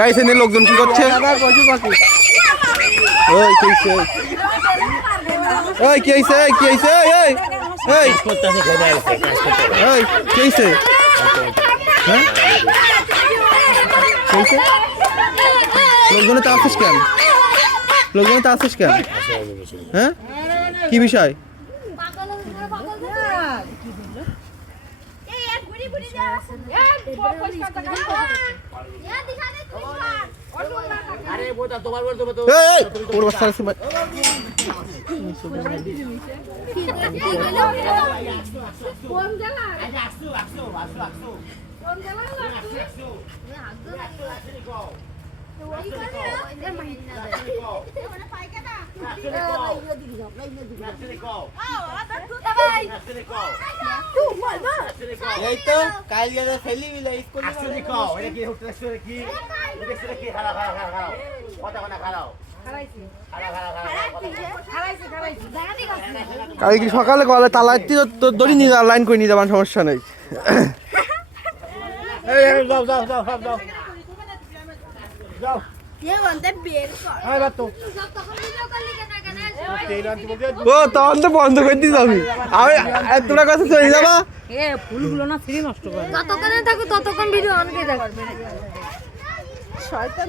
Guys এনে লোকজন কি করছে? ওই কি হইছে? ওই কি হইছে? কি হইছে? এই এই করতেছে ঘরে আছে কাজ করতে এই কি হইছে? হ্যাঁ কি হইছে? লোকজনে তো আসিস কেন? লোকজনে তো আসিস কেন? হ্যাঁ কি বিষয়? আরে বোতা তোমার বল তো এই ওর বস্তা আছে ভাই। এই তো কাল গেলে ফেলি বিলে স্কুল আসলে কও এটা কি হচ্ছে কি এটা কি খারাপ খারাপ খারাপ কথা কোনা খারাপ কাল কি সকালে কলে তালাইতি তো দড়ি নিয়ে যা লাইন করে নিয়ে যাবার সমস্যা নেই। এই যাও যাও যাও যাও যাও কে বলতে বের কর আয় বাতো ও তখন তো বন্ধ করে দিস আমি তোমরা কাছে চলে যাবা। এ ফুলগুলো না ফ্রি নষ্ট করে যতক্ষণে থাকো ততক্ষণ ভিডিও অন করে রাখবে শয়তান